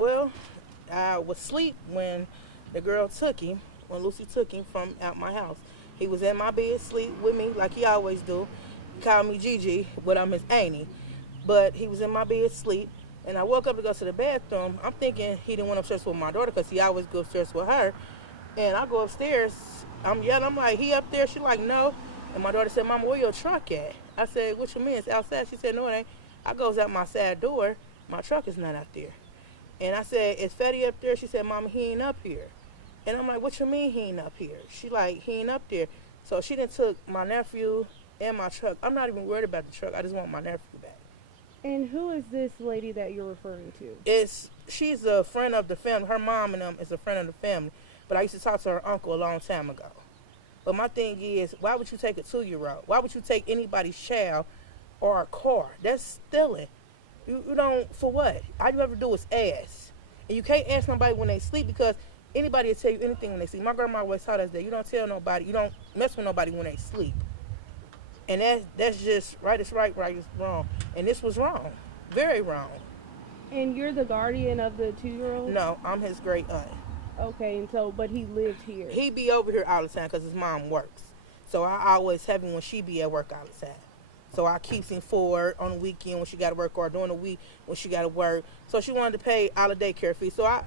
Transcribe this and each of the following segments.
Well, I was asleep when the girl took him, when Lucy took him from out my house. He was in my bed, sleep with me like he always do. He called me Gigi, but I'm his auntie. But he was in my bed, sleep, and I woke up to go to the bathroom. I'm thinking he didn't went upstairs with my daughter because he always go upstairs with her. And I go upstairs. I'm yelling. I'm like, he up there? She like, no. And my daughter said, Mama, where your truck at? I said, what you mean? It's outside. She said, no, it ain't. I goes out my side door. My truck is not out there. And I said, is Fetty up there? She said, Mama, he ain't up here. And I'm like, what you mean he ain't up here? She like, he ain't up there. So she done took my nephew and my truck. I'm not even worried about the truck. I just want my nephew back. And who is this lady that you're referring to? She's a friend of the family. Her mom and them is a friend of the family. But I used to talk to her uncle a long time ago. But my thing is, why would you take a 2-year-old? Why would you take anybody's child or a car? That's stealing. You don't, for what? All you ever do is ask. And you can't ask nobody when they sleep because anybody will tell you anything when they sleep. My grandma always taught us that you don't tell nobody, you don't mess with nobody when they sleep. And that's just right is right, right is wrong. And this was wrong. Very wrong. And you're the guardian of the 2-year-old? No, I'm his great aunt. Okay, and so, but he lived here. He be over here all the time because his mom works. So I always have him when she be at work all the time. So I keeps him for her on the weekend when she got to work or during the week when she got to work. So she wanted to pay all the daycare fee. So I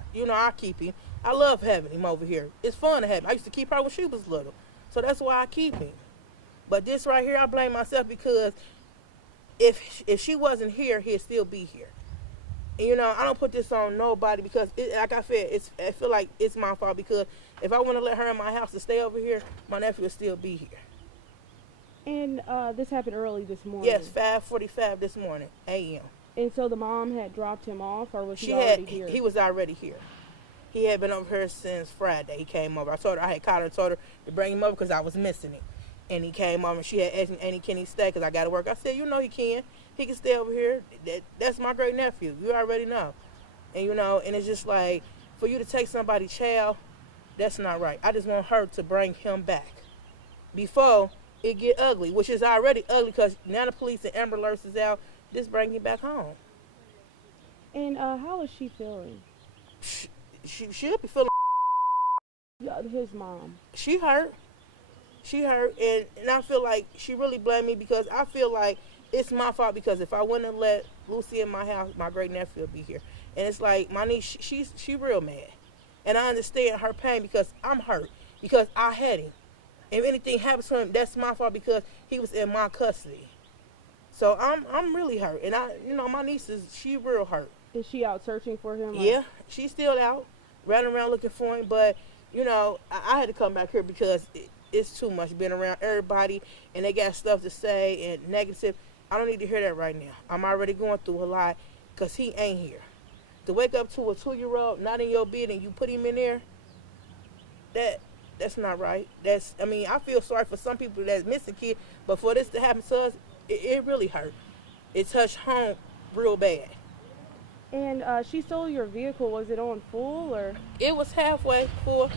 keep him. I love having him over here. It's fun to have him. I used to keep her when she was little. So that's why I keep him. But this right here, I blame myself because if she wasn't here, he'd still be here. And, I don't put this on nobody because, like I said, I feel like it's my fault because if I want to let her in my house to stay over here, my nephew will still be here. And this happened early this morning? Yes, 5:45 this morning, a.m. And so the mom had dropped him off, or was he already here? He was already here. He had been over here since Friday. He came over. I had called her and told her to bring him over because I was missing him. And he came over and she had asked me, Annie, can he stay? Because I got to work. I said, he can. He can stay over here. That's my great nephew. You already know. And, and it's just like, for you to take somebody's child, that's not right. I just want her to bring him back before it get ugly, which is already ugly because now the police and Amber Alerts is out. Just bring him back home. And how is she feeling? She'll be feeling. His mom. She hurt. And I feel like she really blamed me because I feel like it's my fault because if I wouldn't have let Lucy in my house, my great nephew would be here. And it's like my niece, she real mad. And I understand her pain because I'm hurt because I had him. If anything happens to him, that's my fault because he was in my custody. So I'm really hurt. And my niece she real hurt. Is she out searching for him? Yeah, she's still out, running around looking for him. But, I had to come back here because it's too much being around everybody and they got stuff to say and negative. I don't need to hear that right now. I'm already going through a lot because he ain't here. To wake up to a 2-year-old not in your bed and you put him in there, that's not right. I feel sorry for some people that's missing kids, but for this to happen to us, it really hurt. It touched home real bad. And she stole your vehicle. Was it on full or? It was halfway full.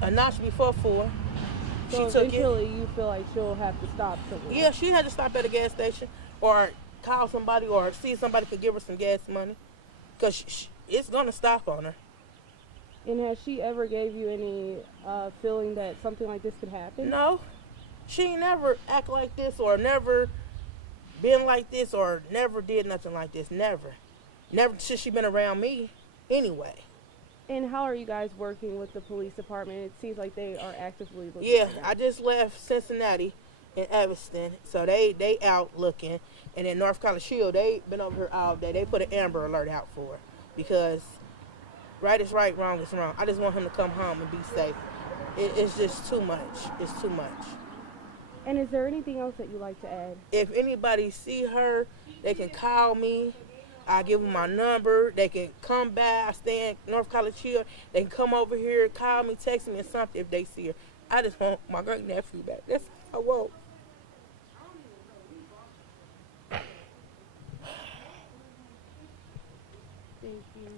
A notch before full. So eventually you feel like she'll have to stop somewhere. Yeah, she had to stop at a gas station or call somebody or see if somebody could give her some gas money because it's going to stop on her. And has she ever gave you any feeling that something like this could happen? No. She never act like this or never been like this or never did nothing like this. Never. Never since she been around me anyway. And how are you guys working with the police department? It seems like they are actively looking. Yeah, I just left Cincinnati in Evanston, so they out looking. And in North Carolina, they been over here all day. They put an Amber Alert out for her because right is right, wrong is wrong. I just want him to come home and be safe. It's just too much. It's too much. And is there anything else that you like to add? If anybody see her, they can call me. I give them my number. They can come by. I stay in North Carolina. They can come over here, call me, text me, or something if they see her. I just want my great nephew back. That's all I want. Thank you.